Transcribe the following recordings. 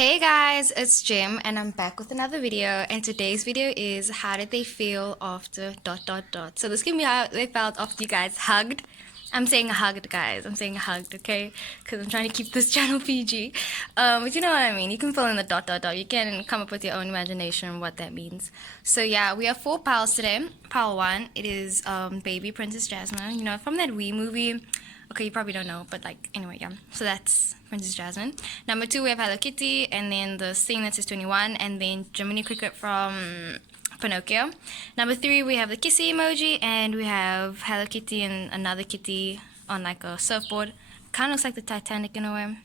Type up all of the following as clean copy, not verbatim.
Hey guys, it's Jim and I'm back with another video, and today's video is how did they feel after dot dot dot. So this can be how they felt after you guys hugged. I'm saying hugged, guys. I'm saying hugged, okay? Because I'm trying to keep this channel PG. But you know what I mean. You can fill in the dot dot dot. You can come up with your own imagination what that means. So yeah, we have four pals today. Pal one, it is baby Princess Jasmine. You know, from that Wii movie. Okay, you probably don't know, but like, anyway, yeah. So that's Princess Jasmine. Number two, we have Hello Kitty, and then the thing that says 21, and then Jiminy Cricket from Pinocchio. Number three, we have the kissy emoji, and we have Hello Kitty and another kitty on like a surfboard. Kind of looks like the Titanic in a way.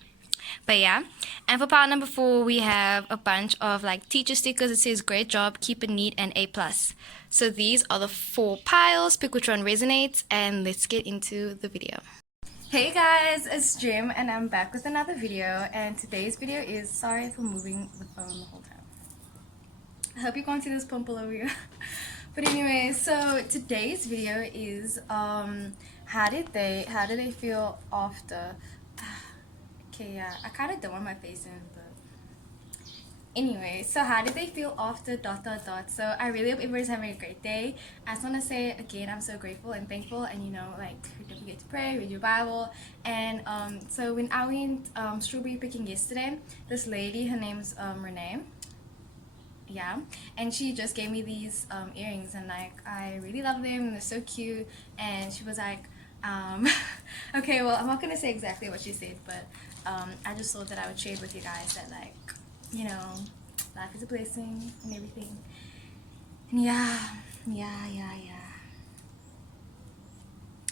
But yeah, and for part number four, we have a bunch of like teacher stickers. It says great job, keep it neat, and A plus. So these are the four piles. Pick which one resonates, and let's get into the video. Hey guys, it's Jim and I'm back with another video, and today's video is sorry for moving the phone the whole time. I hope you can't see this pimple over here. But anyway, so today's video is how did they feel after okay, yeah, I kinda don't want my face in, but anyway, so how did they feel after dot dot dot? So I really hope everybody's having a great day. I just want to say again, I'm so grateful and thankful, and you know, like, don't forget to pray, read your Bible. And so when I went strawberry picking yesterday, this lady, her name's Renee, yeah, and she just gave me these earrings, and like I really love them. They're so cute. And she was like, okay, well, I'm not gonna say exactly what she said, but I just thought that I would share with you guys that, like, you know, life is a blessing and everything. And yeah.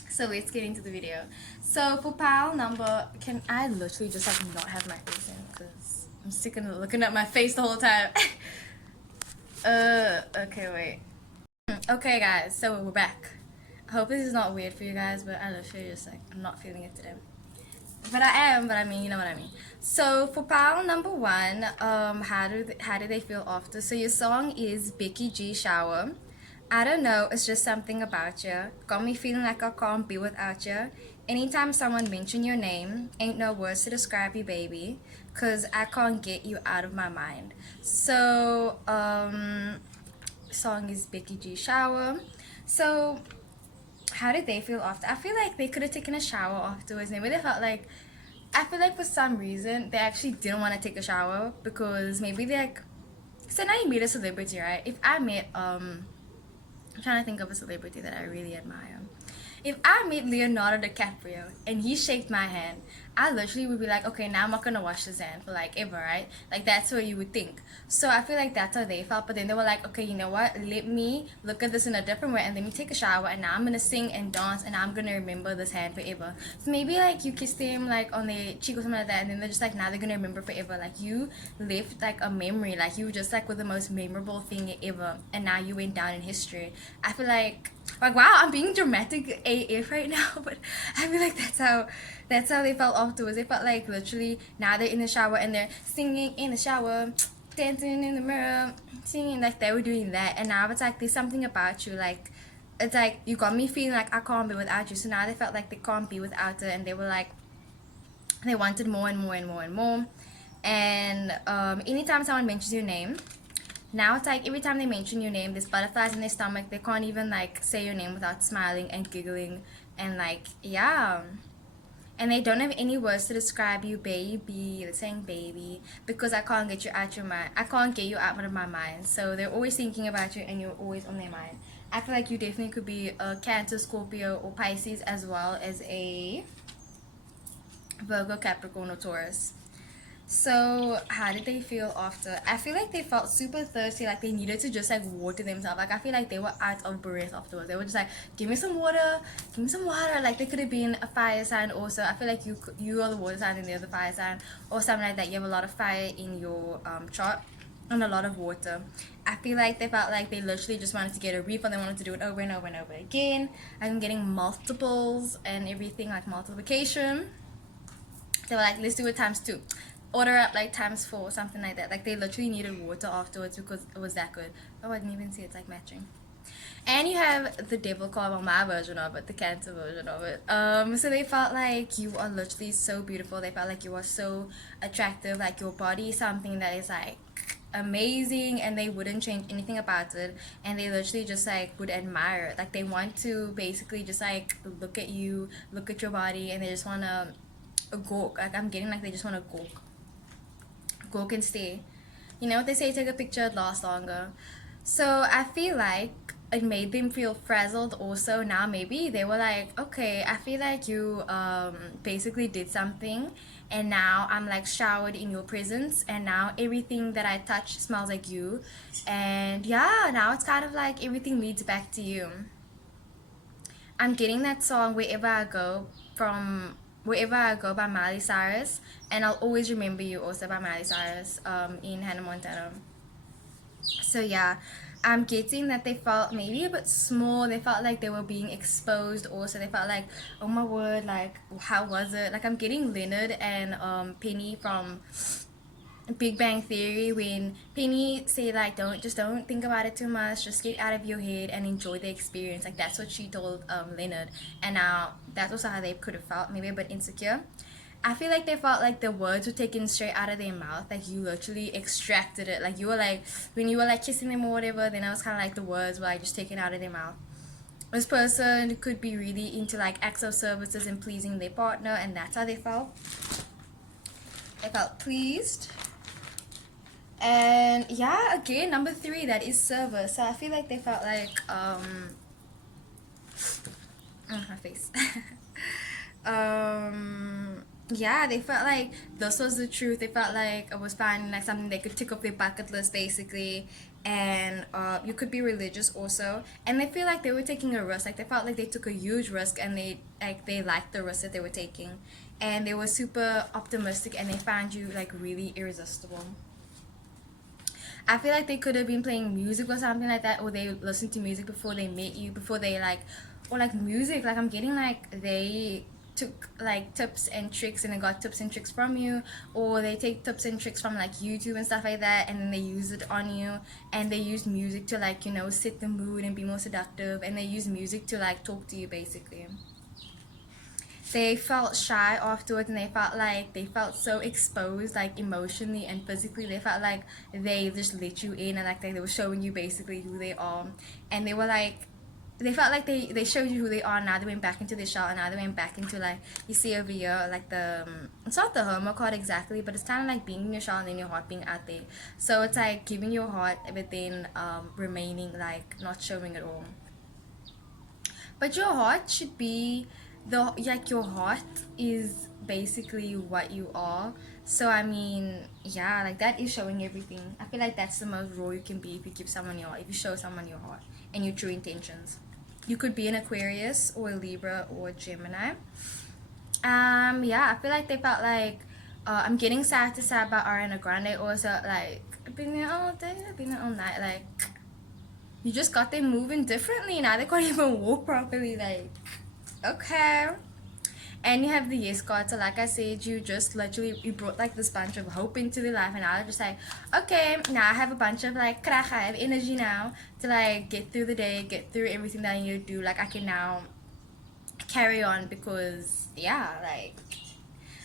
So let's get into the video. So for pile number, can I literally just like not have my face in, because I'm sick of looking at my face the whole time. Okay, wait. Okay guys, so we're back. I hope this is not weird for you guys, but I literally just like, I'm not feeling it today. But I am, but I mean, you know what I mean. So for pile number one, how do they feel after? So your song is Becky G Shower. I don't know, it's just something about you. Got me feeling like I can't be without you. Anytime someone mention your name, ain't no words to describe you, baby, 'cause I can't get you out of my mind. So song is Becky G Shower. So how did they feel after? I feel like they could have taken a shower afterwards. Maybe they felt like, I feel like for some reason they actually didn't want to take a shower, because maybe they're like, so now you meet a celebrity, right? If I met I'm trying to think of a celebrity that I really admire. If I meet Leonardo DiCaprio and he shaked my hand, I literally would be like, okay, now I'm not gonna wash his hand for like ever, right? Like, that's what you would think. So I feel like that's how they felt. But then they were like, okay, you know what? Let me look at this in a different way, and let me take a shower, and now I'm gonna sing and dance, and I'm gonna remember this hand forever. So maybe like you kissed them like on their cheek or something like that, and then they're just like, now they're gonna remember forever. Like, you left like a memory, like you were just like with the most memorable thing ever, and now you went down in history. I feel like wow, I'm being dramatic AF right now, but I feel like that's how they felt afterwards. They felt like literally now they're in the shower and they're singing in the shower, dancing in the mirror, singing, like they were doing that. And now it's like there's something about you, like it's like you got me feeling like I can't be without you. So now they felt like they can't be without her, and they were like, they wanted more and more and more and more. And anytime someone mentions your name, now it's like every time they mention your name, there's butterflies in their stomach. They can't even like say your name without smiling and giggling, and like, yeah. And they don't have any words to describe you, baby. They're saying baby because I can't get you out your mind. I can't get you out of my mind. So they're always thinking about you, and you're always on their mind. I feel like you definitely could be a Cancer, Scorpio, or Pisces, as well as a Virgo, Capricorn, or Taurus. So how did they feel after? I feel like they felt super thirsty, like they needed to just like water themselves. Like, I feel like they were out of breath afterwards. They were just like, give me some water, give me some water. Like, they could have been a fire sign also. I feel like you are the water sign and they're the fire sign, or something like that. You have a lot of fire in your chart and a lot of water. I feel like they felt like they literally just wanted to get a refill. They wanted to do it over and over and over again. I'm getting multiples and everything, like multiplication. They were like, let's do it times 2, order up like times 4 or something like that. Like, they literally needed water afterwards because it was that good. Oh, I didn't even see it's like matching. And you have the devil card, well, my version of it, the cancer version of it. So they felt like you are literally so beautiful. They felt like you are so attractive. Like your body is something that is like amazing, and they wouldn't change anything about it. And they literally just like would admire it. Like they want to basically just like look at you, look at your body, and they just wanna gawk. Like I'm getting like they just wanna gawk and stay. You know what they say, take a picture, it lasts longer. So I feel like it made them feel frazzled also. Now maybe they were like, okay, I feel like you basically did something, and now I'm like showered in your presence, and now everything that I touch smells like you. And yeah, now it's kind of like everything leads back to you. I'm getting that song Wherever I Go from Wherever I Go by Miley Cyrus, and I'll always remember you also by Miley Cyrus in Hannah Montana. So yeah, I'm getting that they felt maybe a bit small. They felt like they were being exposed. Also, they felt like, oh my word, like how was it? Like I'm getting Leonard and Penny from Big Bang Theory, when Penny say like don't think about it too much, just get out of your head and enjoy the experience. Like that's what she told Leonard, and now that's also how they could have felt, maybe a bit insecure. I feel like they felt like the words were taken straight out of their mouth, like you literally extracted it. Like you were like, when you were like kissing them or whatever, then it was kind of like the words were like just taken out of their mouth. This person could be really into like acts of services and pleasing their partner, and that's how they felt. They felt pleased. And yeah, again, number 3, that is service. So I feel like they felt like oh, my face. Yeah, they felt like this was the truth. They felt like it was finding like something they could tick off their bucket list basically. And you could be religious also, and they feel like they were taking a risk. Like they felt like they took a huge risk, and they liked the risk that they were taking, and they were super optimistic, and they found you like really irresistible. I feel like they could have been playing music or something like that, or they listened to music before they met you, before they like, or like music. Like I'm getting like they took like tips and tricks, and they got tips and tricks from you, or they take tips and tricks from like YouTube and stuff like that, and then they use it on you, and they use music to like, you know, set the mood and be more seductive, and they use music to like talk to you basically. They felt shy afterwards, and they felt so exposed, like emotionally and physically. They felt like they just let you in, and like they were showing you basically who they are, and they were like, they felt like they showed you who they are. Now they went back into their shell, and now they went back into like, you see over here like the it's not the homo card exactly, but it's kind of like being in your shell and then your heart being out there. So it's like giving your heart, but then remaining like not showing at all. But your heart should be the, like your heart is basically what you are. So I mean, yeah, like that is showing everything. I feel like that's the most raw you can be if you give someone your, if you show someone your heart and your true intentions. You could be an Aquarius or a Libra or a Gemini. Yeah, I feel like they felt like I'm getting sad to sad about Ariana Grande also, like been there all day, been there all night, like you just got them moving differently. Now they can't even walk properly, like okay. And you have the yes card, so like I said, you just literally, you brought like this bunch of hope into their life, and now they're just like, okay, now I have a bunch of like krach, I have energy now to like get through the day, get through everything that I need to do. Like I can now carry on, because yeah, like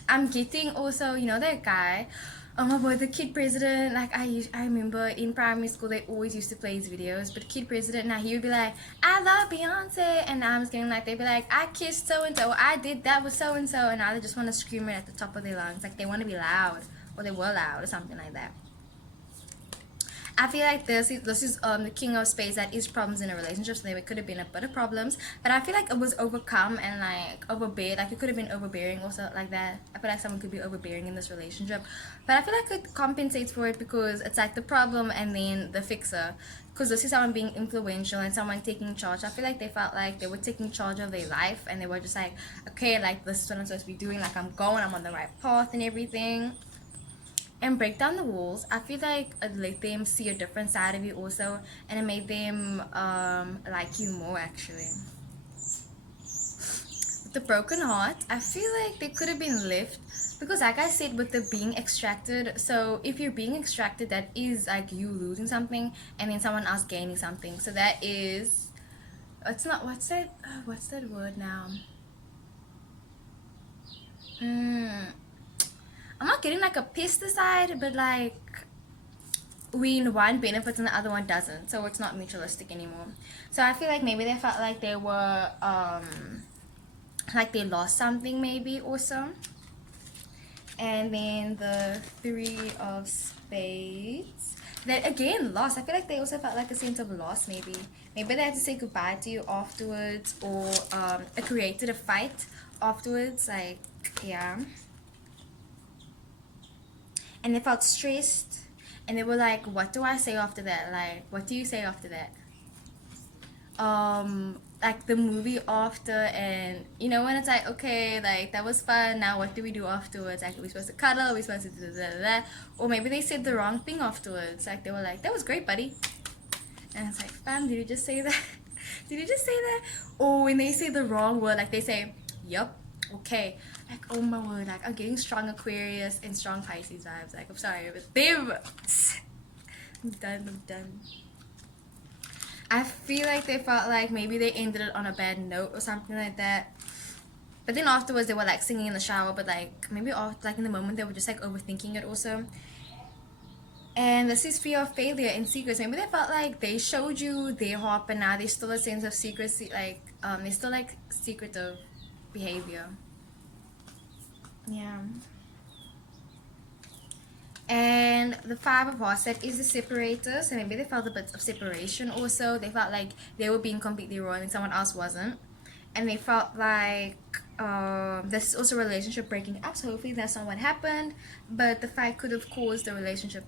I'm getting also, you know, that guy, oh my boy, the Kid President. Like I remember in primary school they always used to play his videos, but Kid President, now he would be like, I love Beyonce, and now I'm just getting like, they'd be like, I kissed so and so, I did that with so and so, and now they just want to scream it at the top of their lungs, like they want to be loud, or they were loud or something like that. I feel like this is the king of space. That is problems in a relationship, so there could have been a bit of problems, but I feel like it was overcome and like overbearing. Like it could have been overbearing also, like that. I feel like someone could be overbearing in this relationship, but I feel like it compensates for it, because it's like the problem and then the fixer. Because this is someone being influential and someone taking charge. I feel like they felt like they were taking charge of their life, and they were just like, okay, like this is what I'm supposed to be doing. Like I'm on the right path and everything. And break down the walls. I feel like it let them see a different side of you also, and it made them like you more actually. With the broken heart, I feel like they could have been left, because like I said, with the being extracted, so if you're being extracted, that is like you losing something and then someone else gaining something. So that is It's not, what's that word now? Mm, I'm not getting like a pesticide, but like when one benefits and the other one doesn't, so it's not mutualistic anymore. So I feel like maybe they felt like they were like they lost something maybe also. And then the three of spades, that again lost. I feel like they also felt like a sense of loss maybe they had to say goodbye to you afterwards, or it created a fight afterwards, like, yeah. And they felt stressed, and they were like, what do I say after that? Like, what do you say after that? Like the movie after, and you know when it's like, okay, like that was fun, now what do we do afterwards? Like, are we supposed to cuddle, are we supposed to do that? Or maybe they said the wrong thing afterwards, like they were like, that was great, buddy. And it's like, fam, did you just say that? Did you just say that? Or when they say the wrong word, like they say, yup, okay. Like, oh my word, like I'm getting strong Aquarius and strong Pisces vibes. Like, I'm sorry, but them. I'm done. I feel like they felt like maybe they ended it on a bad note or something like that. But then afterwards they were like singing in the shower, but like maybe after, like in the moment they were just like overthinking it also. And this is fear of failure and secrets. Maybe they felt like they showed you their heart, but now there's still a sense of secrecy, like there's still like secretive behavior. Yeah. And the five of hearts, that is the separator. So maybe they felt a bit of separation also. They felt like they were being completely wrong and someone else wasn't. And they felt like this is also a relationship breaking up. So hopefully that's not what happened. But the fight could have caused the relationship,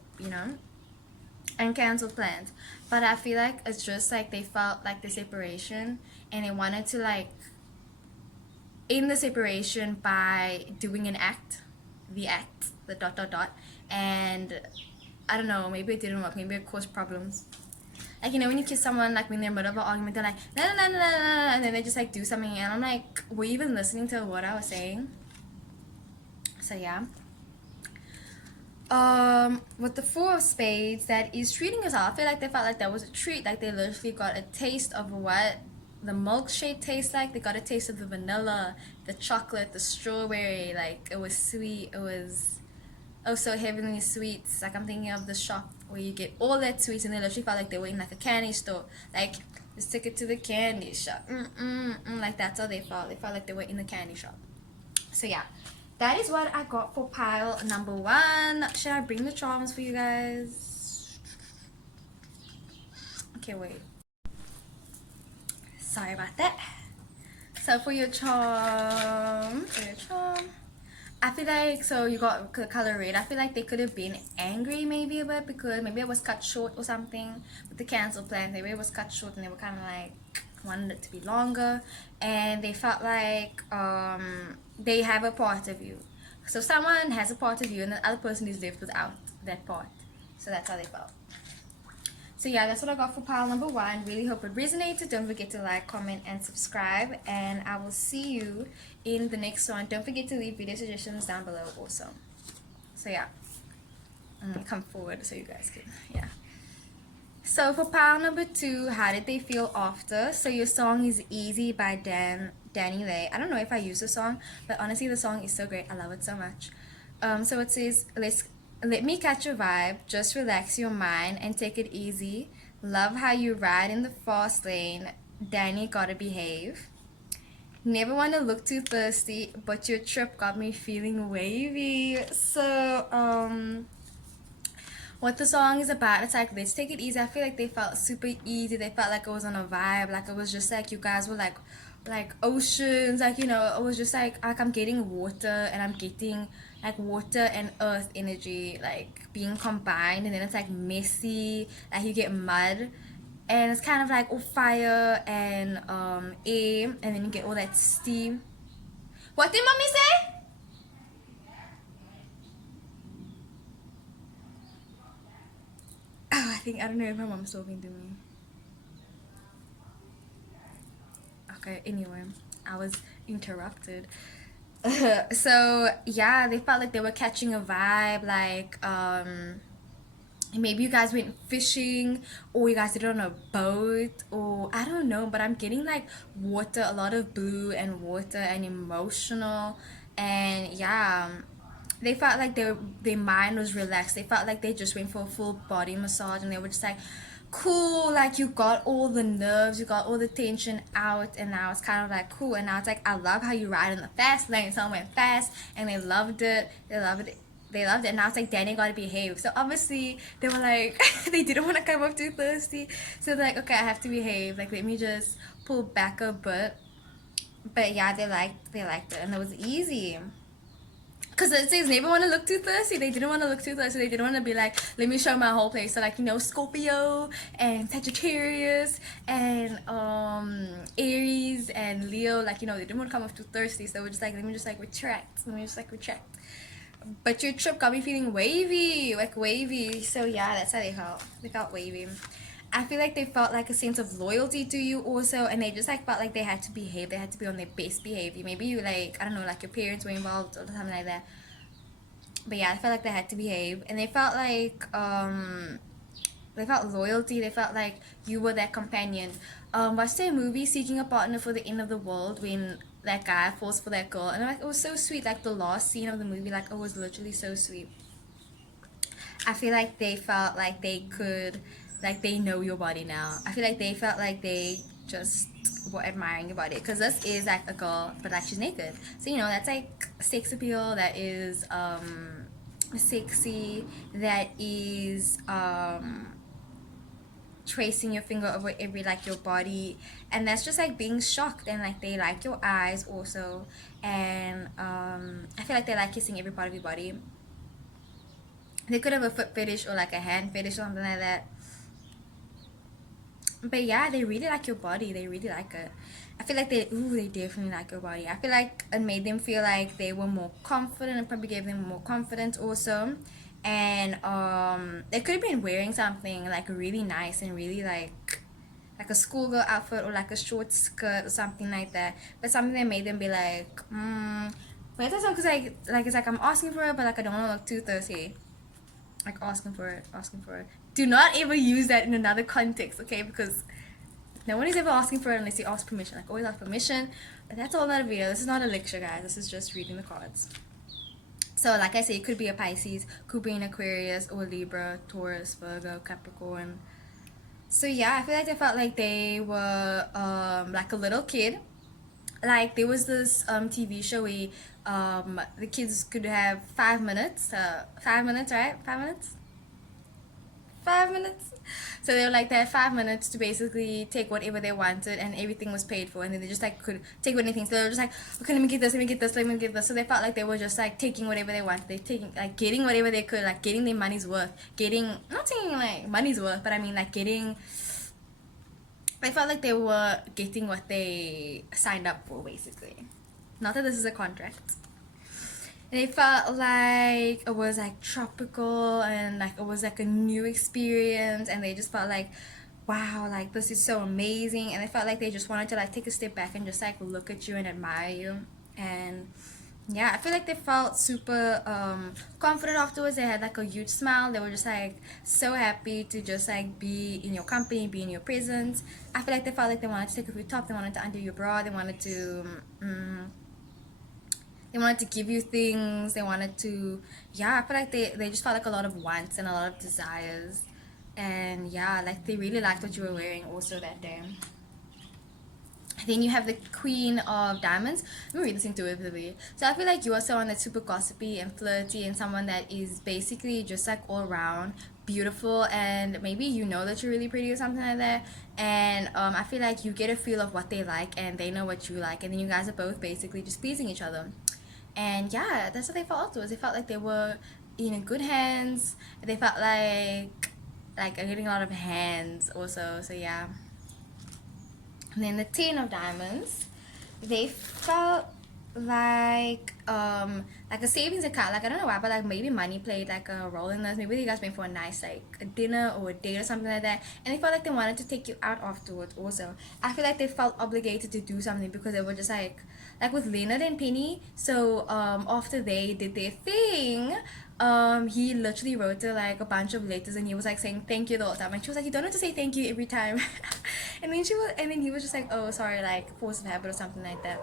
and canceled plans. But I feel like it's just like they felt like the separation, and they wanted to like end the separation by doing an act, the act, the dot dot dot, and I don't know, maybe it didn't work, maybe it caused problems. Like, when you kiss someone, like when they're in the middle of an argument, they're like, no, no, no, no, no, no, and then they just like do something, and I'm like, were you even listening to what I was saying? So yeah. With the four of spades, that is treating yourself. I feel like they felt like that was a treat, like they literally got a taste of what the milkshake tastes like. They got a taste of the vanilla, the chocolate, the strawberry. Like, it was sweet. It was oh so heavenly sweets. Like, I'm thinking of the shop where you get all that sweets, and they literally felt like they were in like a candy store. Like, let's take it to the candy shop. Like, that's how they felt. They felt like they were in the candy shop. So yeah, that is what I got for pile number one. Should I bring the charms for you guys? Okay, wait. Sorry about that. So for your charm, I feel like, so you got the color red. I feel like they could have been angry maybe a bit, because maybe it was cut short or something with the cancel plan. Maybe it was cut short and they were kind of like wanted it to be longer, and they felt like they have a part of you. So someone has a part of you and the other person is left without that part. So that's how they felt. So yeah, that's what I got for pile number one. Really hope it resonated. Don't forget to like, comment, and subscribe. And I will see you in the next one. Don't forget to leave video suggestions down below also. So yeah, come forward so you guys can, yeah. So for pile number two, how did they feel after? So your song is Easy by Danny Lay. I don't know if I use the song, but honestly the song is so great. I love it so much. So it says, let me catch your vibe, just relax your mind and take it easy. Love how you ride in the fast lane. Danny, gotta behave. Never want to look too thirsty, but your trip got me feeling wavy. So what the song is about, it's like, let's take it easy. I feel like they felt super easy. They felt like it was on a vibe, like it was just like you guys were like oceans, like, it was just like I'm getting water, and I'm getting like water and earth energy like being combined, and then it's like messy, like you get mud, and it's kind of like all fire and air, and then you get all that steam. What did mommy say? Oh, I don't know if my mom's talking to me. Okay, anyway, I was interrupted. So yeah, they felt like they were catching a vibe, like maybe you guys went fishing, or you guys did it on a boat, or I don't know, but I'm getting like water, a lot of blue and water and emotional. And yeah, they felt like their mind was relaxed. They felt like they just went for a full body massage, and they were just like, cool, like you got all the nerves, you got all the tension out, and now it's kind of like cool. And now it's like, I love how you ride in the fast lane. Someone went fast and they loved it. They loved it. And now it's like, Danny gotta behave. So obviously they were like, they didn't want to come up too thirsty. So they're like, okay, I have to behave. Like, let me just pull back a bit. But yeah, they liked it, and it was easy. Because it says never want to look too thirsty. They didn't want to look too thirsty. They didn't want to be like, let me show my whole place. So like, Scorpio and Sagittarius and Aries and Leo. Like, they didn't want to come off too thirsty. So we're just like, let me just like retract. Let me just like retract. But your trip got me feeling wavy, like wavy. So yeah, that's how they felt. They felt wavy. I feel like they felt like a sense of loyalty to you also, and they just like felt like they had to behave. They had to be on their best behavior. Maybe you like, I don't know, like your parents were involved or something like that. But yeah, I felt like they had to behave, and they felt like they felt loyalty. They felt like you were their companion. Watched a movie Seeking a Partner for the End of the World when that guy falls for that girl, and like it was so sweet. Like the last scene of the movie, like it was literally so sweet. I feel like they felt like they could, like they know your body now. I feel like they felt like they just were admiring your body, because this is like a girl, but like she's naked. So that's like sex appeal. That is sexy. That is tracing your finger over every like your body, and that's just like being shocked. And like they like your eyes also, and I feel like they like kissing every part of your body. They could have a foot fetish or like a hand fetish or something like that. But yeah, they really like your body. They really like it. I feel like they definitely like your body. I feel like it made them feel like they were more confident, and probably gave them more confidence also. And they could have been wearing something like really nice and really like a schoolgirl outfit, or like a short skirt or something like that. But something that made them be like, but that's not because like it's like I'm asking for it, but like I don't want to look too thirsty. Like asking for it. Do not ever use that in another context, okay? Because no one is ever asking for it unless you ask permission. Like, always ask permission. But that's all not a video. This is not a lecture, guys. This is just reading the cards. So, like I said, it could be a Pisces, could be an Aquarius, or Libra, Taurus, Virgo, Capricorn. So yeah, I feel like they felt like they were like a little kid. Like there was this TV show where the kids could have 5 minutes, 5 minutes, right? 5 minutes. 5 minutes. So they were like, they had 5 minutes to basically take whatever they wanted, and everything was paid for, and then they just like could take anything. So they were just like, okay, let me get this, let me get this, let me get this. So they felt like they were just like taking whatever they wanted. They taking like getting whatever they could, like getting their money's worth, getting, not taking like money's worth, but I mean like getting. They felt like they were getting what they signed up for, basically. Not that this is a contract. And it felt like it was like tropical, and like it was like a new experience, and they just felt like, wow, like this is so amazing. And they felt like they just wanted to like take a step back and just like look at you and admire you. And yeah, I feel like they felt super confident afterwards. They had like a huge smile. They were just like so happy to just like be in your company, be in your presence. I feel like they felt like they wanted to take off your top, they wanted to undo your bra, they wanted to give you things. They wanted to, yeah, I feel like they just felt like a lot of wants and a lot of desires. And yeah, like they really liked what you were wearing also that day. Then you have the Queen of Diamonds. Let me read this intuitively. So I feel like you are someone that's super gossipy and flirty, and someone that is basically just like all around beautiful, and maybe you know that you're really pretty or something like that. And I feel like you get a feel of what they like, and they know what you like, and then you guys are both basically just pleasing each other. And yeah, that's what they felt afterwards. They felt like they were in good hands. They felt like getting a lot of hands also. So yeah. And then the Ten of Diamonds, they felt like a savings account. Like I don't know why, but like maybe money played like a role in this. Maybe you guys went for a nice like a dinner or a date or something like that, and they felt like they wanted to take you out afterwards also. I feel like they felt obligated to do something, because they were just like with Leonard and Penny. So after they did their thing, he literally wrote her like a bunch of letters, and he was like saying thank you the whole time, and she was like, you don't have to say thank you every time. And then he was just like, oh sorry, like force of habit or something like that.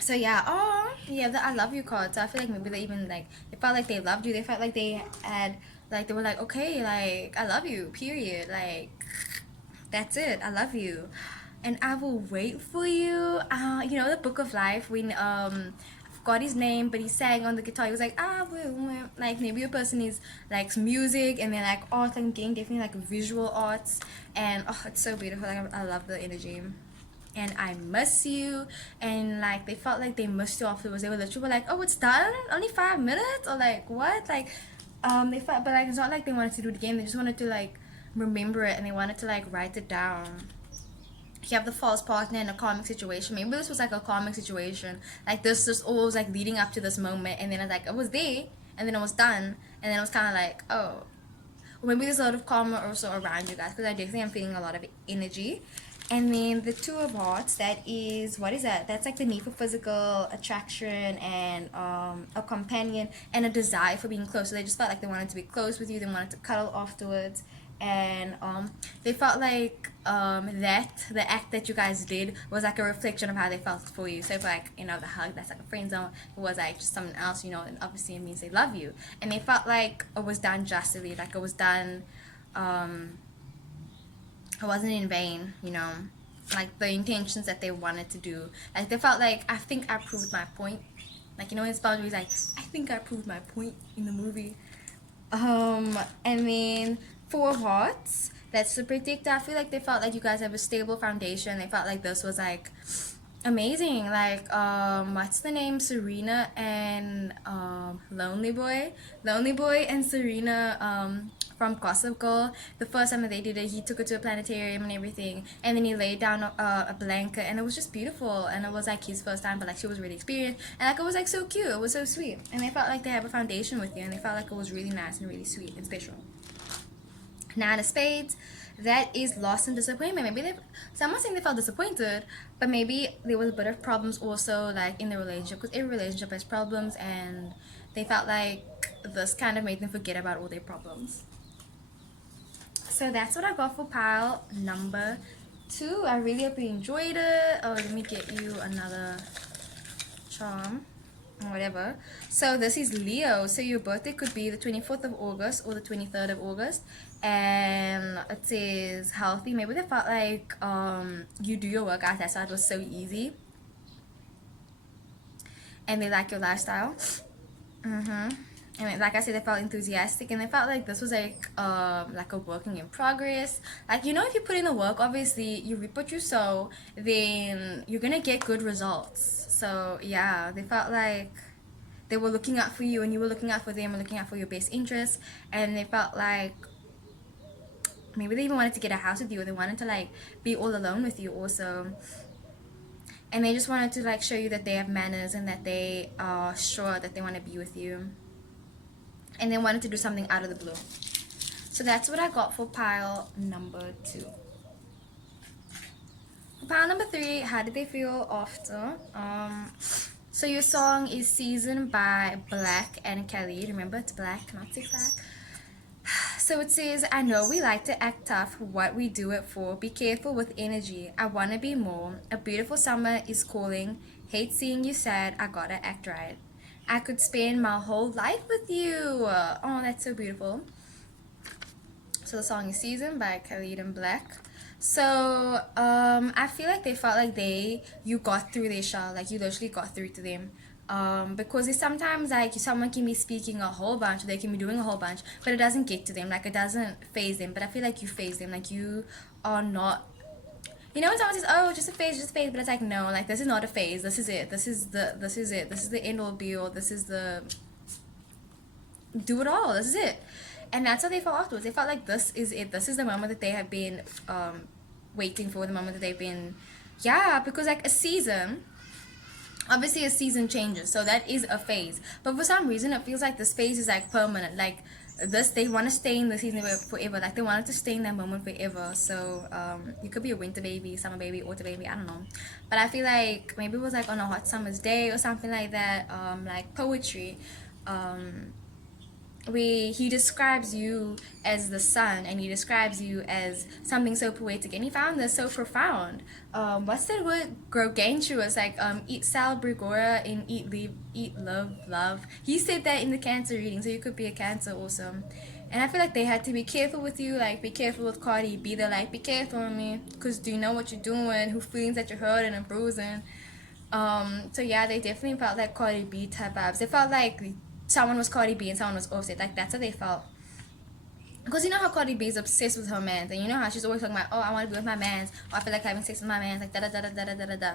So yeah, oh yeah, the I love you card. So I feel like maybe they even like they felt like they loved you. They felt like they had like they were like, okay, like I love you, period. Like that's it. I love you, and I will wait for you. You know the Book of Life when I forgot his name, but he sang on the guitar. He was like, I will like maybe a person is like music and then like art. Like I'm getting definitely like visual arts, and oh, it's so beautiful. Like I love the energy. And I miss you, and like they felt like they missed you afterwards. They were literally like, oh it's done, only 5 minutes, or like what, like they felt, but like it's not like they wanted to do it again. They just wanted to like remember it, and they wanted to like write it down. You have the false partner in a karmic situation. Maybe this was like a karmic situation, like this just all was like leading up to this moment, and then it's like it was there, and then it was done, and then it was kind of like, oh, or maybe there's a lot of karma also around you guys, because I definitely am feeling a lot of energy. And then the Two of Hearts, that is, what is that? That's like the need for physical attraction and a companion and a desire for being close. So they just felt like they wanted to be close with you. They wanted to cuddle afterwards. And they felt like that the act that you guys did was like a reflection of how they felt for you. So if like, you know, the hug, that's like a friend zone, it was like just something else, you know, and obviously it means they love you. And they felt like it was done justly, like it was done, it wasn't in vain, you know, like the intentions that they wanted to do. Like they felt like, I think I proved my point. Like, you know, in Spells, like, I think I proved my point in the movie. And then Four of Hearts, that's the predictor. I feel like they felt like you guys have a stable foundation. They felt like this was like amazing. Like what's the name, Serena and Lonely Boy and Serena from Gossip Girl. The first time that they did it, he took her to a planetarium and everything, and then he laid down a blanket, and it was just beautiful. And it was like his first time, but like she was really experienced, and like it was like so cute, it was so sweet, and they felt like they have a foundation with you, and they felt like it was really nice and really sweet and special. Nine of Spades, that is loss and disappointment. Maybe they, so I'm not saying they felt disappointed, but maybe there was a bit of problems also like in the relationship, because every relationship has problems, and they felt like this kind of made them forget about all their problems. So that's what I got for pile number 2. I really hope you enjoyed it. Oh, let me get you another charm or whatever. So this is Leo. So your birthday could be the 24th of August or the 23rd of August. And it says healthy. Maybe they felt like you do your workout, that's why it was so easy. And they like your lifestyle. And like I said, they felt enthusiastic, and they felt like this was like a working in progress. Like, you know, if you put in the work, obviously you reap what you sow, then you're gonna get good results. So yeah, they felt like they were looking out for you, and you were looking out for them, and looking out for your best interests. And they felt like maybe they even wanted to get a house with you, or they wanted to like be all alone with you also. And they just wanted to like show you that they have manners, and that they are sure that they want to be with you, and they wanted to do something out of the blue. So that's what I got for pile number 2. For pile number 3, how did they feel after? So your song is Season by Black and Kelly. Remember, it's Black, not Six Black. So it says, I know we like to act tough, what we do it for. Be careful with energy. I want to be more. A beautiful summer is calling. Hate seeing you sad. I gotta act right. I could spend my whole life with you. Oh, that's so beautiful. So the song is Season by Khalid and Black. So I feel like they felt like you got through their shell, like you literally got through to them. Because it's sometimes like someone can be speaking a whole bunch, they can be doing a whole bunch, but it doesn't get to them, like it doesn't phase them. But I feel like you phase them, like you are not, you know, when someone says, oh, just a phase, but it's like, no, like this is not a phase, this is it, this is the end all be all, this is the do it all, this is it. And that's how they felt afterwards. They felt like this is it, this is the moment that they have been waiting for, the moment that they've been, yeah, because like a season, obviously a season changes, so that is a phase, but for some reason it feels like this phase is like permanent. Like this, they want to stay in the season forever. Like they wanted to stay in that moment forever. So you could be a winter baby, summer baby, autumn baby, I don't know. But I feel like maybe it was like on a hot summer's day or something like that. Like poetry. Um, he describes you as the sun, and he describes you as something so poetic, and he found this so profound. What's that word? Gargantuous, like eat sal brigora and eat leave, eat love. He said that in the Cancer reading, so you could be a Cancer also. And I feel like they had to be careful with you, like be careful with Cardi B. They're like, be careful with me, cause do you know what you're doing? Who feelings that you're hurting and bruising? So yeah, they definitely felt like Cardi B type vibes. They felt like someone was Cardi B and someone was Offset. Like that's how they felt. Because you know how Cardi B is obsessed with her man, and you know how she's always talking about, oh, I want to be with my mans, or I feel like having sex with my mans, like da da da da da da da da.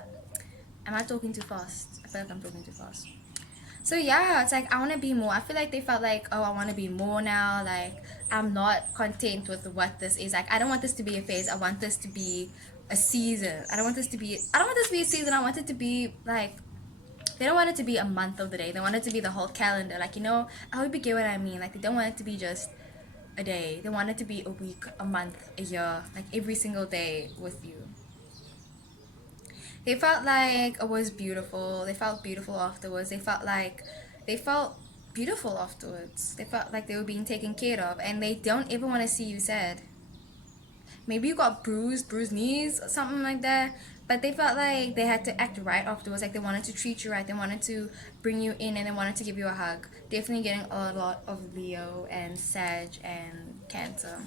Am I talking too fast? I feel like I'm talking too fast. So yeah, it's like I want to be more. I feel like they felt like, oh, I want to be more now. Like I'm not content with what this is. Like I don't want this to be a phase. I want this to be a season. I don't want this to be. I don't want this to be a season. I want it to be like. They don't want it to be a month of the day. They want it to be the whole calendar. Like, you know, I hope you get what I mean. Like they don't want it to be just a day. They want it to be a week, a month, a year. Like every single day with you. They felt like it was beautiful. They felt beautiful afterwards. They felt beautiful afterwards. They felt like they were being taken care of, and they don't ever want to see you sad. Maybe you got bruised knees or something like that, but they felt like they had to act right afterwards. Like they wanted to treat you right. They wanted to bring you in, and they wanted to give you a hug. Definitely getting a lot of Leo and Sag and Cancer.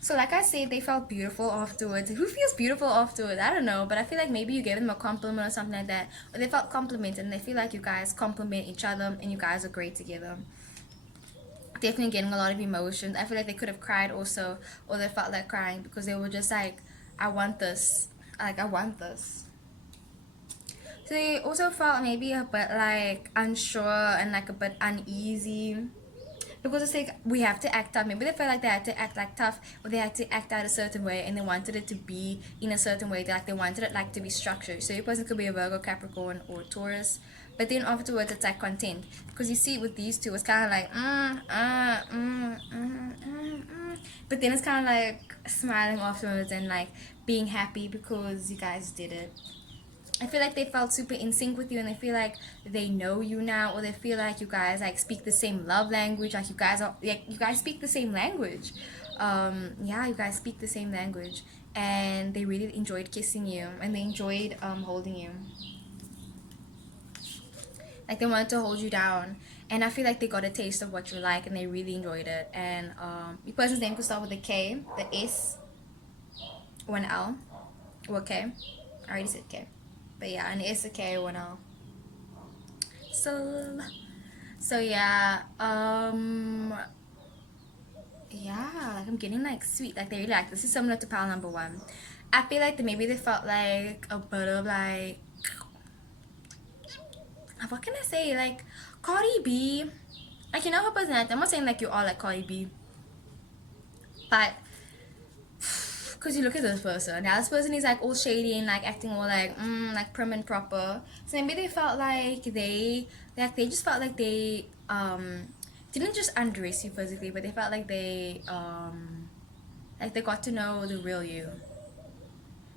So like I said, they felt beautiful afterwards. Who feels beautiful afterwards? I don't know, but I feel like maybe you gave them a compliment or something like that, or they felt complimented and they feel like you guys compliment each other and you guys are great together. Definitely getting a lot of emotions. I feel like they could have cried also, or they felt like crying because they were just like, I want this. Like I want this. So they also felt maybe a bit like unsure and like a bit uneasy, because it's like we have to act tough. Maybe they felt like they had to act like tough, or they had to act out a certain way, and they wanted it to be in a certain way. Like they wanted it like to be structured. So your person could be a Virgo, Capricorn, or Taurus, but then afterwards it's like content. Because you see with these two, it's kind of like but then it's kind of like smiling afterwards and like being happy because you guys did it. I feel like they felt super in sync with you, and they feel like they know you now, or they feel like you guys like speak the same love language. Like you guys speak the same language. Yeah, you guys speak the same language, and they really enjoyed kissing you, and they enjoyed holding you. Like they wanted to hold you down, and I feel like they got a taste of what you like, and they really enjoyed it. And your person's name could start with a K, the S, or an L, or a K. I already said K. But yeah, an S, a K, or an L. So yeah, yeah, like I'm getting like sweet, like they really like this is similar to pile number one. I feel like maybe they felt like a bit of like, what can I say, like Cardi B, like you know her personality. I'm not saying like you are like Cardi B, but because you look at this person now, this person is like all shady and like acting all like prim and proper. So maybe they felt like they just felt like they didn't just undress you physically, but they felt like they got to know the real you.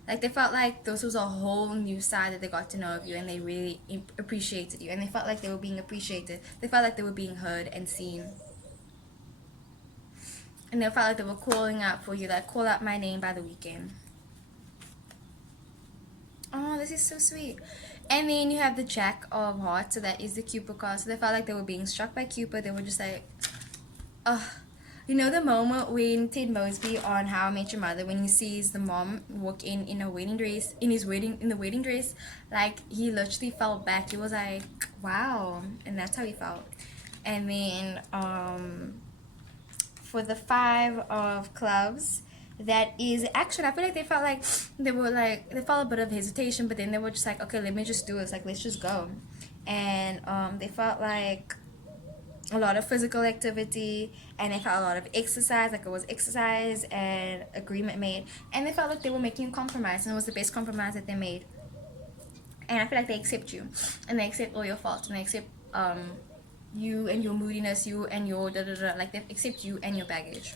Like they felt like this was a whole new side that they got to know of you, and they really appreciated you, and they felt like they were being appreciated. They felt like they were being heard and seen, and they felt like they were calling out for you, like call out my name by the weekend. Oh, this is so sweet. And then you have the Jack of Hearts, so that is the Cupid card. So they felt like they were being struck by Cupid. They were just like, oh, you know the moment when Ted Mosby on How I Met Your Mother, when he sees the mom walk in a wedding dress, in the wedding dress, like he literally fell back. He was like, wow, and that's how he felt. And then for the Five of Clubs, that is action. I feel like they felt a bit of hesitation, but then they were just like, okay, let me just do this, like let's just go. And they felt like a lot of physical activity, and they felt a lot of exercise, like it was exercise and agreement made, and they felt like they were making a compromise, and it was the best compromise that they made. And I feel like they accept you, and they accept all your faults, and they accept you and your moodiness, you and your da da da, like they accept you and your baggage.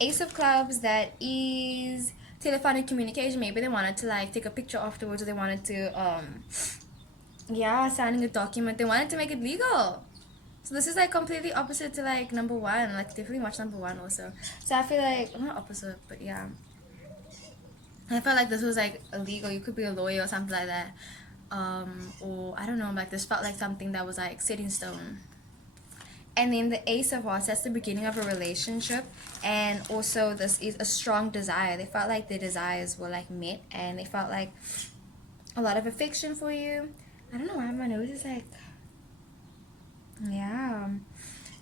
Ace of Clubs, that is telephonic communication. Maybe they wanted to like take a picture afterwards, or they wanted to yeah, signing a document, they wanted to make it legal. So this is like completely opposite to like number one. Like definitely watch number one also. So I feel like not opposite, but yeah, I felt like this was like illegal. You could be a lawyer or something like that, or I don't know, like this felt like something that was like set in stone. And then the Ace of Hearts, that's the beginning of a relationship, and also this is a strong desire. They felt like their desires were like met, and they felt like a lot of affection for you. I don't know why my nose is like, yeah.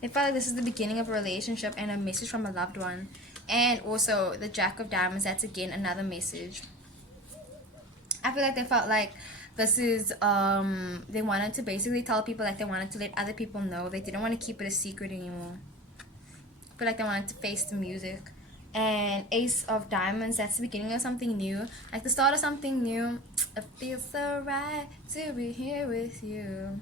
They felt like this is the beginning of a relationship and a message from a loved one. And also the Jack of Diamonds, that's again another message. I feel like they felt like this is they wanted to basically tell people, like they wanted to let other people know. They didn't want to keep it a secret anymore. I feel like they wanted to face the music. And Ace of Diamonds, that's the beginning of something new, like the start of something new. It feels so right to be here with you.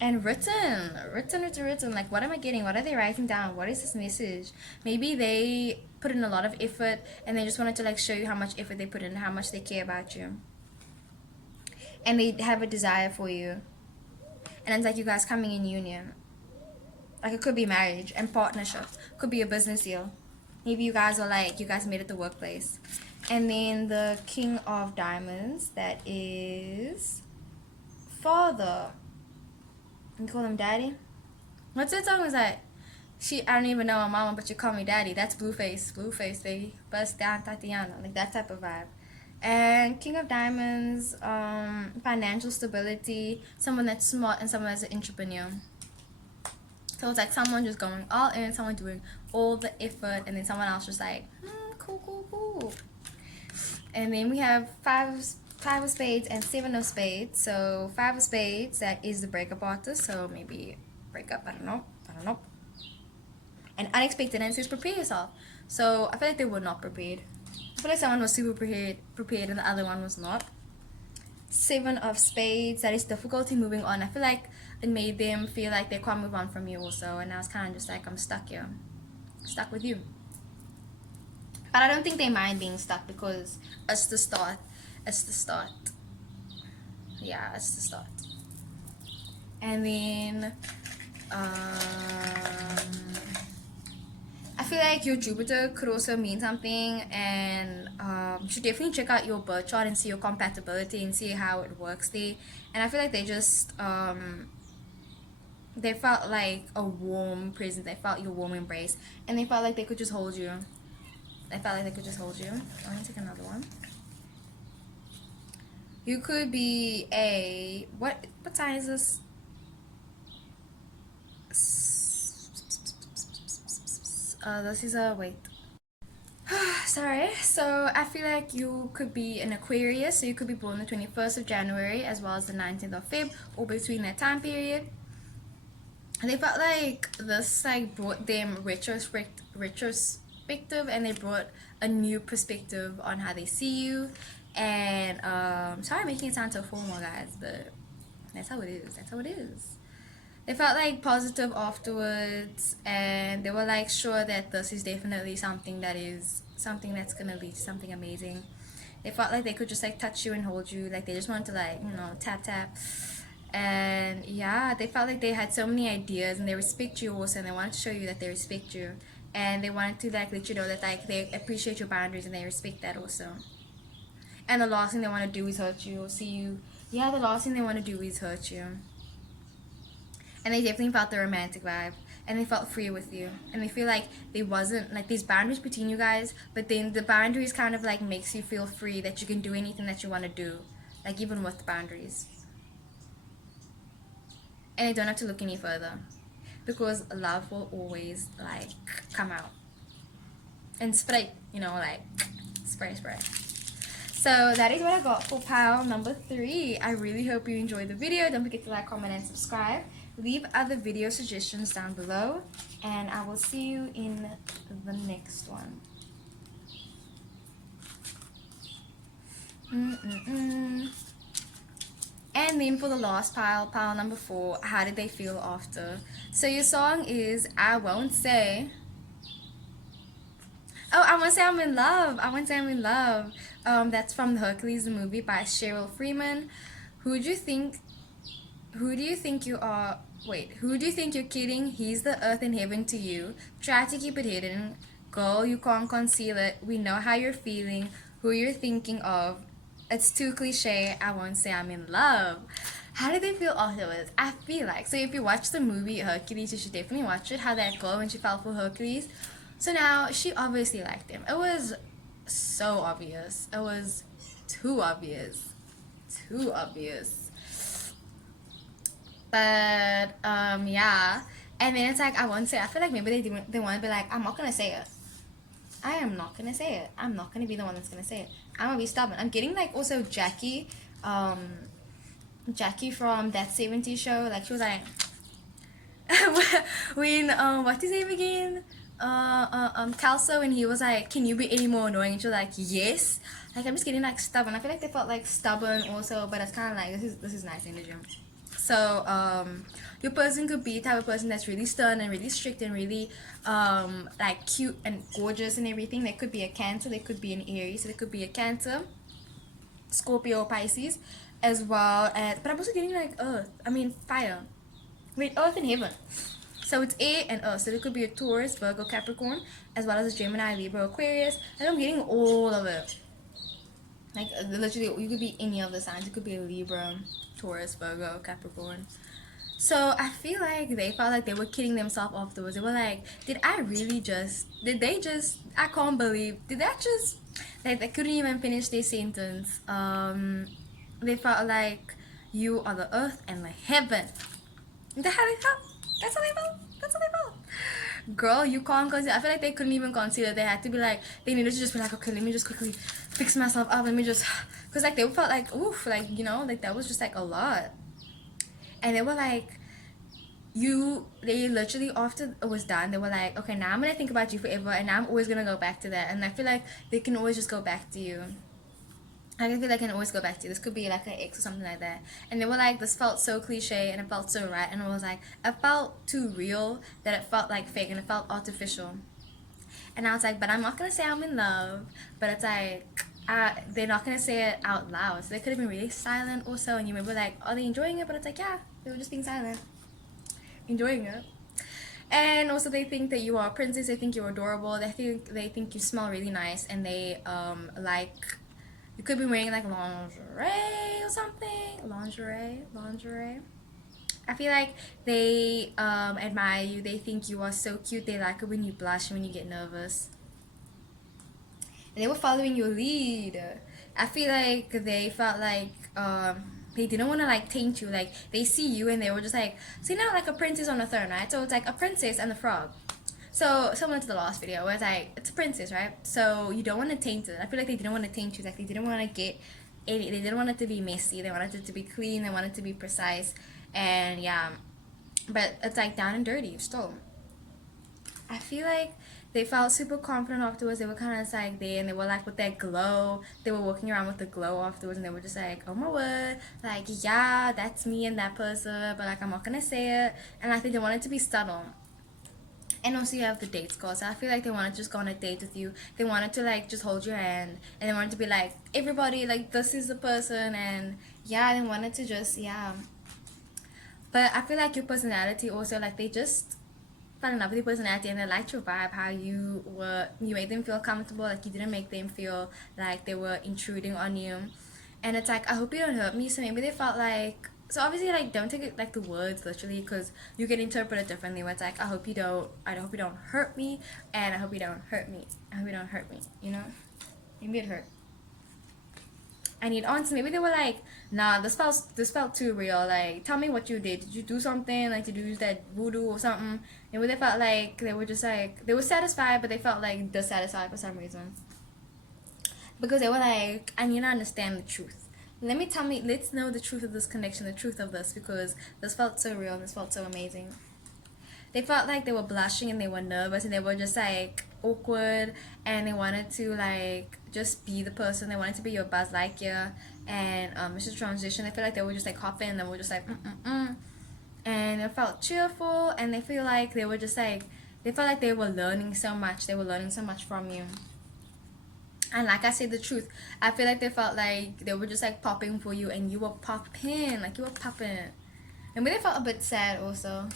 And written, like what am I getting? What are they writing down? What is this message? Maybe they put in a lot of effort and they just wanted to like show you how much effort they put in, how much they care about you, and they have a desire for you. And it's like you guys coming in union. Like it could be marriage and partnership, could be a business deal. Maybe you guys are like, you guys met at the workplace. And then the King of Diamonds, that is father. You call him daddy? What's that song? Was that I don't even know my mama, but you call me daddy. That's Blueface, baby. Bust down Tatiana, like that type of vibe. And King of Diamonds, financial stability, someone that's smart and someone that's an entrepreneur. So it's like someone just going all in, someone doing all the effort, and then someone else just like, cool. And then we have five of spades and seven of spades. So five of spades, that is the breakup artist. So maybe breakup, I don't know. And unexpected answers, prepare yourself. So I feel like they were not prepared. I feel like someone was super prepared and the other one was not. Seven of spades, that is difficulty moving on. I feel like it made them feel like they can't move on from you also, and I was kind of just like, I'm stuck here, stuck with you. But I don't think they mind being stuck, because it's the start. Yeah, it's the start. And then I feel like your Jupiter could also mean something, and you should definitely check out your birth chart and see your compatibility and see how it works there. And I feel like they just they felt like a warm presence. They felt your warm embrace, and they felt like they could just hold you. I'm gonna take another one. You could be a what sign is this? This is a wait. Sorry. So I feel like you could be an Aquarius. So you could be born the 21st of January as well as the 19th of Feb, or between that time period. And they felt like this like brought them retrospective, and they brought a new perspective on how they see you. And sorry I'm making it sound so formal, guys, but that's how it is. They felt like positive afterwards, and they were like sure that this is definitely something that's gonna lead to something amazing. They felt like they could just like touch you and hold you, like they just wanted to like, tap. And yeah, they felt like they had so many ideas, and they respect you also, and they wanted to show you that they respect you, and they wanted to like let you know that like they appreciate your boundaries and they respect that also. And the last thing they want to do is hurt you or see you. Yeah, the last thing they want to do is hurt you. And they definitely felt the romantic vibe, and they felt free with you, and they feel like there wasn't like these boundaries between you guys, but then the boundaries kind of like makes you feel free, that you can do anything that you want to do, like even with the boundaries, and you don't have to look any further, because love will always like come out and spray, like spray. So that is what I got for pile number 3. I really hope you enjoyed the video. Don't forget to like, comment, and subscribe. Leave other video suggestions down below, and I will see you in the next one. And then for the last pile number 4, how did they feel after? So your song is I Won't Say. Oh, I want to say I'm in love. I want to say I'm in love. That's from the Hercules the movie by Cheryl Freeman. Who do you think? Who do you think you are? Wait, who do you think you're kidding? He's the earth and heaven to you. Try to keep it hidden. Girl, you can't conceal it. We know how you're feeling, who you're thinking of. It's too cliche. I won't say I'm in love. How did they feel afterwards? I feel like, so if you watch the movie Hercules, you should definitely watch it. How that girl when she fell for Hercules. So now she obviously liked him. It was so obvious. It was too obvious. Too obvious. But yeah. And then it's like I won't say. I feel like maybe they want to be like, I'm not gonna say it. I am not gonna say it. I'm not gonna be the one that's gonna say it. I'm gonna be stubborn. I'm getting like also Jackie from that 70s show. Like she was like when what's his name again? Calso, and he was like, "Can you be any more annoying?" And she was like, "Yes." Like I'm just getting like stubborn. I feel like they felt like stubborn also, but it's kind of like this is nice energy. So your person could be the type of person that's really stern and really strict and really like cute and gorgeous and everything. They could be a Cancer, they could be an Aries, so they could be a Cancer, Scorpio, Pisces, as well as. But I'm also getting like Earth. I mean fire. Wait, Earth and Heaven. So it's air and earth. So it could be a Taurus, Virgo, Capricorn, as well as a Gemini, Libra, Aquarius. And I'm getting all of it. Like literally, you could be any of the signs. You could be a Libra, Taurus, Virgo, Capricorn. So I feel like they felt like they were kidding themselves afterwards. They were like, did they just, I can't believe, did that just, like they couldn't even finish their sentence. They felt like you are the earth and the heaven. That's how they felt. That's how they felt. That's how they felt. Girl, you can't conceal. I feel like they couldn't even conceal it. They had to be like, they needed to just be like, okay, let me just quickly fix myself up. Let me just, because like they felt like, oof, like, you know, like that was just like a lot. And they were like, they literally, after it was done, they were like, okay, now I'm going to think about you forever. And now I'm always going to go back to that. And I feel like they can always just go back to you. I feel like I can always go back to this. Could be like an ex or something like that. And they were like, this felt so cliche and it felt so right. And it was like, it felt too real that it felt like fake and it felt artificial. And I was like, but I'm not going to say I'm in love. But it's like, they're not going to say it out loud. So they could have been really silent also. And you remember like, are they enjoying it? But it's like, yeah, they were just being silent. Enjoying it. And also they think that you are a princess. They think you're adorable. They think you smell really nice. And they like... You could be wearing like lingerie or something. Lingerie. I feel like they admire you. They think you are so cute. They like it when you blush and when you get nervous. And they were following your lead. I feel like they felt like they didn't want to like taint you. Like they see you and they were just like, see now like a princess on a throne, right? So it's like a princess and the frog. So similar to the last video where it's like it's a princess, right? So you don't want to taint it. I feel like they didn't want to taint you. Like they didn't want to get any, they didn't want it to be messy. They wanted it to be clean. They wanted it to be precise. And yeah, but it's like down and dirty still. I feel like they felt super confident afterwards. They were kind of like there and they were like with that glow. They were walking around with the glow afterwards and they were just like, oh my word, like yeah, that's me and that person, but like I'm not gonna say it. And I think they wanted to be subtle. And also you have the date scores. So I feel like they wanted to just go on a date with you. They wanted to like just hold your hand. And they wanted to be like, everybody, like this is the person. And yeah, they wanted to just, yeah. But I feel like your personality also, like they just fell in love with your personality and they liked your vibe, how you made them feel comfortable. Like you didn't make them feel like they were intruding on you. And it's like, I hope you don't hurt me. So maybe they felt like, so obviously like don't take it like the words literally because you can interpret it differently where it's like I hope you don't hurt me and I hope you don't hurt me. I hope you don't hurt me, you know? Maybe it hurt. I need answers. Maybe they were like, nah, this felt too real. Like, tell me what you did. Did you do something? Like, did you use that voodoo or something? Maybe they felt like they were just like, they were satisfied, but they felt like dissatisfied for some reason. Because they were like, I need to understand the truth. Let's know the truth of this connection, the truth of this, because this felt so real and this felt so amazing. They felt like they were blushing and they were nervous and they were just like, awkward, and they wanted to like just be the person. They wanted to be your Buzz Lightyear, and it's just transition. I feel like they would just like hop in and they were just like and it felt cheerful, and they feel like they were just like they felt like they were learning so much. They were learning so much from you. And like I said, the truth, I feel like they felt like they were just like popping for you, and you were popping, like you were popping. And they felt a bit sad also.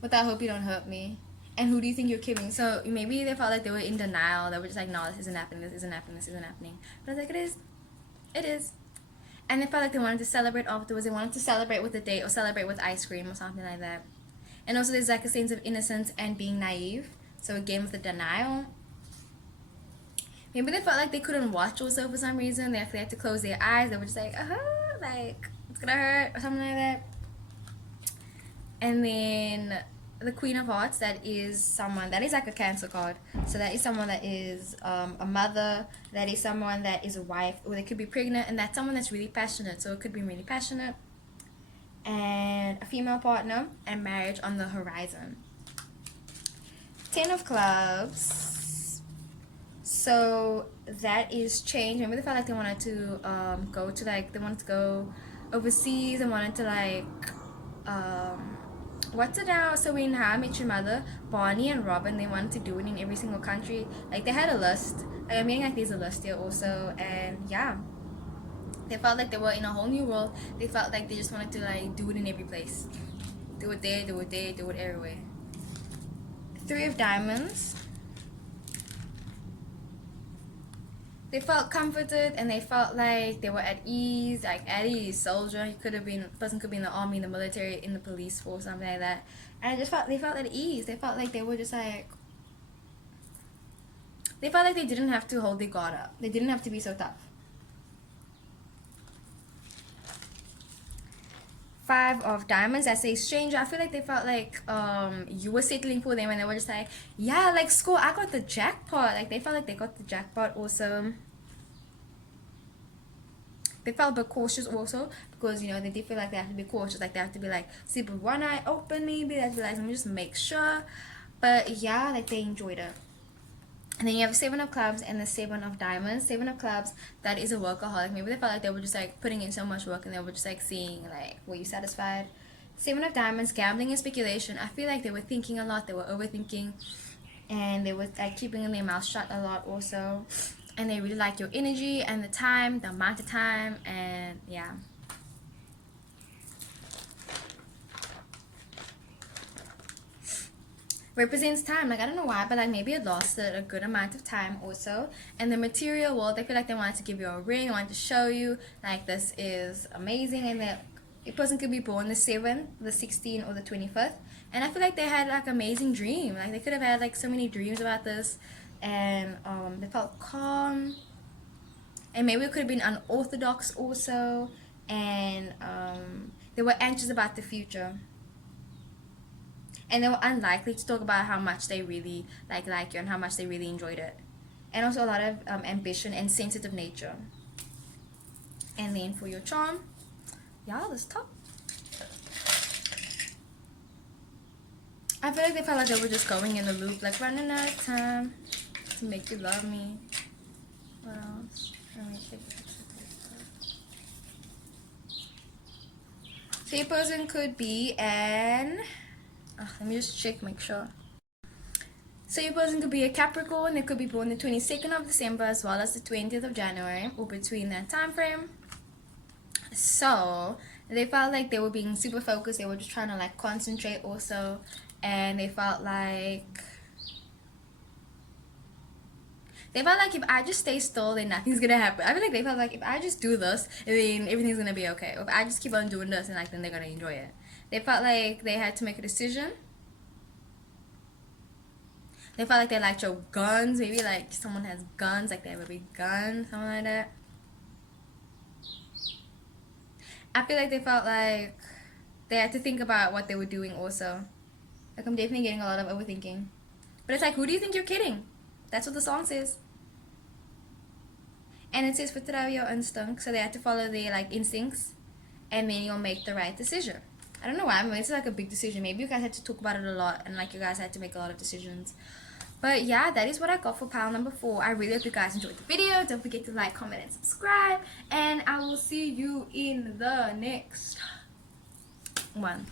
But I hope you don't hurt me. And who do you think you're kidding? So maybe they felt like they were in denial. They were just like, no, this isn't happening, this isn't happening, this isn't happening. But I was like, it is. It is. And they felt like they wanted to celebrate afterwards. They wanted to celebrate with a date or celebrate with ice cream or something like that. And also there's like a sense of innocence and being naive. So again, with the denial. Maybe they felt like they couldn't watch also for some reason. They actually had to close their eyes. They were just like, like, it's gonna hurt or something like that. And then the Queen of Hearts, that is someone, that is like a Cancer card. So that is someone that is a mother, that is someone that is a wife, or they could be pregnant, and that's someone that's really passionate. So it could be really passionate. And a female partner, and marriage on the horizon. 10 of Clubs. So that is change. Maybe they felt like they wanted to go to like, they wanted to go overseas and wanted to like what's it now? So in How I Met Your Mother, Barney and Robin, they wanted to do it in every single country. Like they had a list. Like, I mean, like there's a list here also, and yeah, they felt like they were in a whole new world. They felt like they just wanted to like do it in every place. Do it there, do it there, do it everywhere. 3 of Diamonds. They felt comforted, and they felt like they were at ease, like at ease. Soldier, he could have been, person could be in the army, in the military, in the police force, something like that. And I just felt, they felt at ease. They felt like they were just like, they felt like they didn't have to hold their guard up. They didn't have to be so tough. 5 of Diamonds, that says stranger. I feel like they felt like you were settling for them, and they were just like, yeah, like school, I got the jackpot. Like they felt like they got the jackpot also. They felt a bit cautious also, because you know they did feel like they have to be cautious, like they have to be like sleep with one eye open, maybe they have to be like, let me just make sure. But yeah, like they enjoyed it. And then you have 7 of Clubs and the 7 of Diamonds. 7 of Clubs, that is a workaholic. Maybe they felt like they were just like putting in so much work, and they were just like seeing like, were you satisfied? 7 of Diamonds, gambling and speculation. I feel like they were thinking a lot, they were overthinking, and they were like keeping their mouth shut a lot also. And they really like your energy and the time, the amount of time, and yeah. Represents time. Like I don't know why, but like maybe it lasted a good amount of time also. And the material world, they feel like they wanted to give you a ring, wanted to show you like this is amazing, and that a person could be born the 7th, the 16th, or the 25th. And I feel like they had like amazing dream. Like they could have had like so many dreams about this, and they felt calm. And maybe it could have been unorthodox also, and they were anxious about the future. And they were unlikely to talk about how much they really like you and how much they really enjoyed it. And also a lot of ambition and sensitive nature. And then for your charm, y'all, this top. I feel like they felt like they were just going in the loop, like running out of time to make you love me. What else? Let me take a picture. So your person could be an... let me just check, make sure. So your person could be a Capricorn. They could be born the 22nd of December as well as the 20th of January, or between that time frame. So they felt like they were being super focused. They were just trying to like concentrate also, and they felt like if I just stay still, then nothing's gonna happen. I feel like they felt like if I just do this, then everything's gonna be okay. Or if I just keep on doing this, and like then they're gonna enjoy it. They felt like they had to make a decision. They felt like they liked your guns. Maybe like someone has guns, like they have a big gun, something like that. I feel like they felt like they had to think about what they were doing also. Like I'm definitely getting a lot of overthinking. But it's like, who do you think you're kidding? That's what the song says. And it says vertrouw your instinct. So they had to follow their like instincts, and then you'll make the right decision. I don't know why. I mean, it's like a big decision. Maybe you guys had to talk about it a lot, and like you guys had to make a lot of decisions. But yeah, that is what I got for pile number 4. I really hope you guys enjoyed the video. Don't forget to like, comment, and subscribe. And I will see you in the next one.